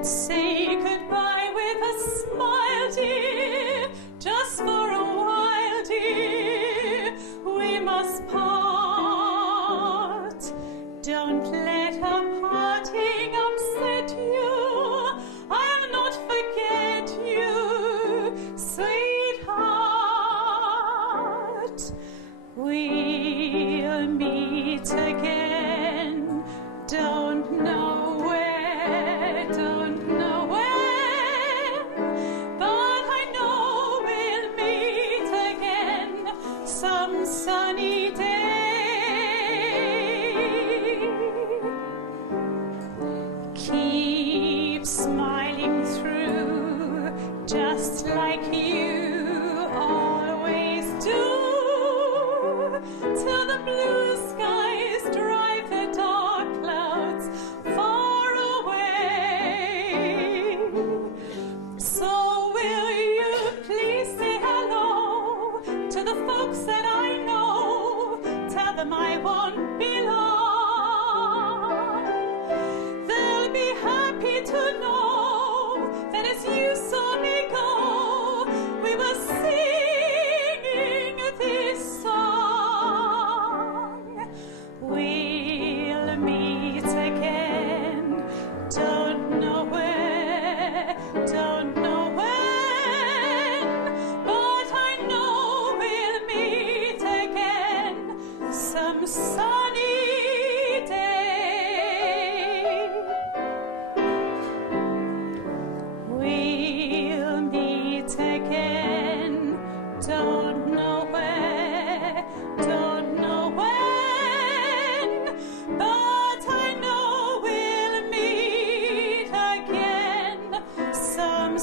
Let's say goodbye with a smile, dear, just for a while, dear. We must part. Don't let a parting upset you. I'll not forget you, sweetheart. We'll meet again. Don't know where, don't know when, but I know we'll meet again some sunny day. Keep smiling through, just like you always do, till the blue skies drive the dark clouds far away. So will you please say hello to the folks that I know? Tell them I won't be long. They'll be happy to know that as you saw me go, we were singing this song. We'll meet again, don't know where, don't know when, but I know we'll meet again some sunny day. We'll meet again, don't know where, don't know when, but I know we'll meet again some